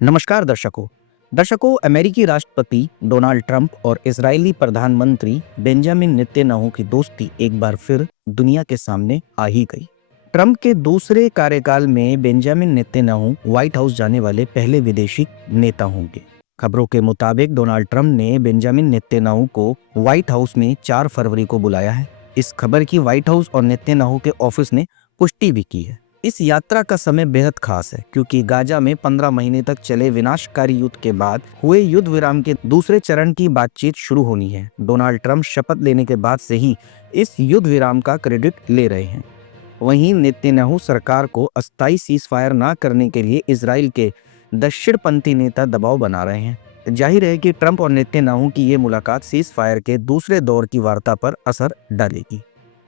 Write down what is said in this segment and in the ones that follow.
नमस्कार दर्शकों अमेरिकी राष्ट्रपति डोनाल्ड ट्रंप और इजरायली प्रधानमंत्री बेंजामिन नेतन्याहू की दोस्ती एक बार फिर दुनिया के सामने आ ही गई। ट्रंप के दूसरे कार्यकाल में बेंजामिन नेतन्याहू व्हाइट हाउस जाने वाले पहले विदेशी नेता होंगे। खबरों के मुताबिक डोनाल्ड ट्रंप ने बेंजामिन नेतन्याहू को व्हाइट हाउस में 4 फरवरी को बुलाया है। इस खबर की व्हाइट हाउस और नेतन्याहू के ऑफिस ने पुष्टि भी की है। इस यात्रा का समय बेहद खास है क्योंकि गाजा में 15 महीने तक चले विनाशकारी युद्ध के बाद हुए युद्ध विराम के दूसरे चरण की बातचीत शुरू होनी है। डोनाल्ड ट्रंप शपथ लेने के बाद से ही इस युद्ध विराम का क्रेडिट ले रहे हैं। वहीं नेतन्याहू सरकार को अस्थायी सीज फायर न करने के लिए इजराइल के दक्षिणपंथी नेता दबाव बना रहे हैं। जाहिर है कि ट्रंप और नेतन्याहू की ये मुलाकात सीज फायर के दूसरे दौर की वार्ता पर असर डालेगी।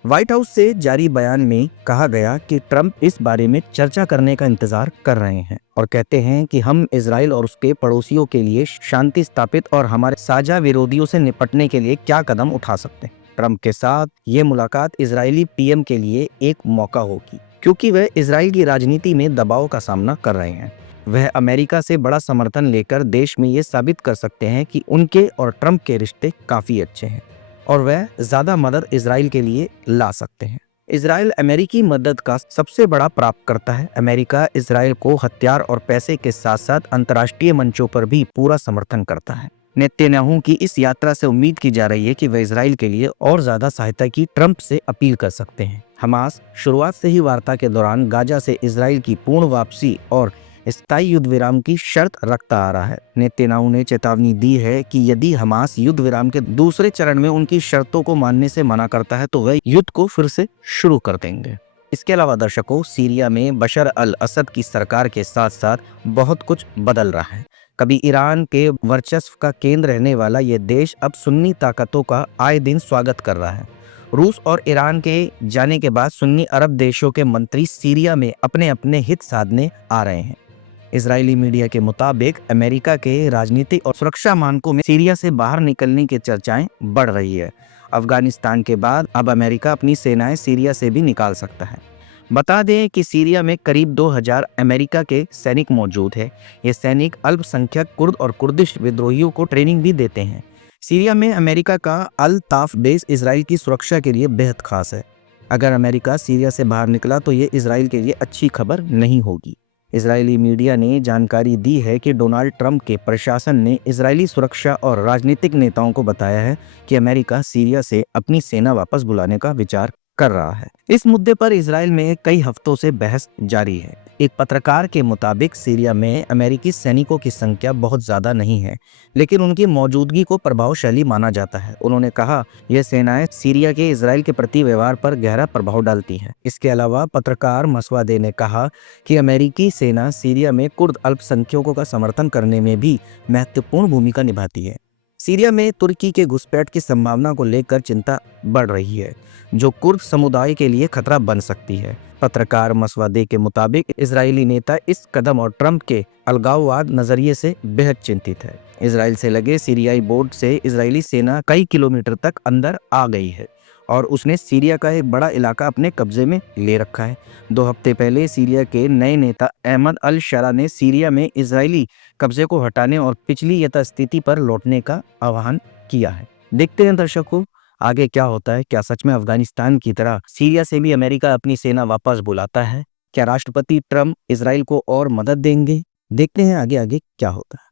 व्हाइट हाउस से जारी बयान में कहा गया कि ट्रंप इस बारे में चर्चा करने का इंतजार कर रहे हैं और कहते हैं कि हम इजराइल और उसके पड़ोसियों के लिए शांति स्थापित और हमारे साझा विरोधियों से निपटने के लिए क्या कदम उठा सकते हैं। ट्रंप के साथ ये मुलाकात इजरायली पीएम के लिए एक मौका होगी क्योंकि वह इजराइल की राजनीति में दबाव का सामना कर रहे हैं। वह अमेरिका से बड़ा समर्थन लेकर देश में ये साबित कर सकते हैं कि उनके और ट्रंप के रिश्ते काफी अच्छे हैं और वह ज्यादा मदद इजराइल के लिए ला सकते हैं। इजराइल अमेरिकी मदद का सबसे बड़ा प्राप्तकर्ता है। अमेरिका इजराइल को हथियार और पैसे के साथ साथ अंतर्राष्ट्रीय मंचों पर भी पूरा समर्थन करता है। नेतन्याहू की इस यात्रा से उम्मीद की जा रही है कि वह इजराइल के लिए और ज्यादा सहायता की ट्रंप से अपील कर सकते हैं। हमास शुरुआत से ही वार्ता के दौरान गाजा से इजराइल की पूर्ण वापसी और स्थायी युद्ध विराम की शर्त रखता आ रहा है। नेतन्याहू ने चेतावनी दी है कि यदि हमास युद्ध विराम के दूसरे चरण में उनकी शर्तों को मानने से मना करता है तो वह युद्ध को फिर से शुरू कर देंगे। इसके अलावा दर्शकों, सीरिया में बशर अल असद की सरकार के साथ साथ बहुत कुछ बदल रहा है। कभी ईरान के वर्चस्व का केंद्र रहने वाला यह देश अब सुन्नी ताकतों का आए दिन स्वागत कर रहा है। रूस और ईरान के जाने के बाद सुन्नी अरब देशों के मंत्री सीरिया में अपने अपने हित साधने आ रहे हैं। इजरायली मीडिया के मुताबिक अमेरिका के राजनीतिक और सुरक्षा मानकों में सीरिया से बाहर निकलने की चर्चाएं बढ़ रही है। अफगानिस्तान के बाद अब अमेरिका अपनी सेनाएं सीरिया से भी निकाल सकता है। बता दें कि सीरिया में करीब 2000 अमेरिका के सैनिक मौजूद है। ये सैनिक अल्पसंख्यक कुर्द और कुर्दिश विद्रोहियों को ट्रेनिंग भी देते हैं। सीरिया में अमेरिका का अल ताफ बेस इजराइल की सुरक्षा के लिए बेहद खास है। अगर अमेरिका सीरिया से बाहर निकला तो ये इजराइल के लिए अच्छी खबर नहीं होगी। इजरायली मीडिया ने जानकारी दी है कि डोनाल्ड ट्रंप के प्रशासन ने इजरायली सुरक्षा और राजनीतिक नेताओं को बताया है कि अमेरिका सीरिया से अपनी सेना वापस बुलाने का विचार कर रहा है। इस मुद्दे पर इजराइल में कई हफ्तों से बहस जारी है। एक पत्रकार के मुताबिक सीरिया में अमेरिकी सैनिकों की संख्या बहुत ज्यादा नहीं है, लेकिन उनकी मौजूदगी को प्रभावशाली माना जाता है। उन्होंने कहा, यह सेनाएं सीरिया के इजराइल के प्रति व्यवहार पर गहरा प्रभाव डालती हैं। इसके अलावा पत्रकार मसवादे ने कहा कि अमेरिकी सेना सीरिया में कुर्द अल्पसंख्यकों का समर्थन करने में भी महत्वपूर्ण भूमिका निभाती है। सीरिया में तुर्की के घुसपैठ की संभावना को लेकर चिंता बढ़ रही है, जो कुर्द समुदाय के लिए खतरा बन सकती है। पत्रकार मसवादे के मुताबिक इजरायली नेता इस कदम और ट्रंप के अलगाववाद नजरिए से बेहद चिंतित है। इजराइल से लगे सीरियाई बॉर्डर से इजरायली सेना कई किलोमीटर तक अंदर आ गई है और उसने सीरिया का एक बड़ा इलाका अपने कब्जे में ले रखा है। 2 हफ्ते पहले सीरिया के नए नेता अहमद अल शरा ने सीरिया में इजरायली कब्जे को हटाने और पिछली यथास्थिति पर लौटने का आह्वान किया है। देखते हैं दर्शकों, आगे क्या होता है। क्या सच में अफगानिस्तान की तरह सीरिया से भी अमेरिका अपनी सेना वापस बुलाता है? क्या राष्ट्रपति ट्रंप इजराइल को और मदद देंगे? देखते हैं आगे आगे क्या होता है।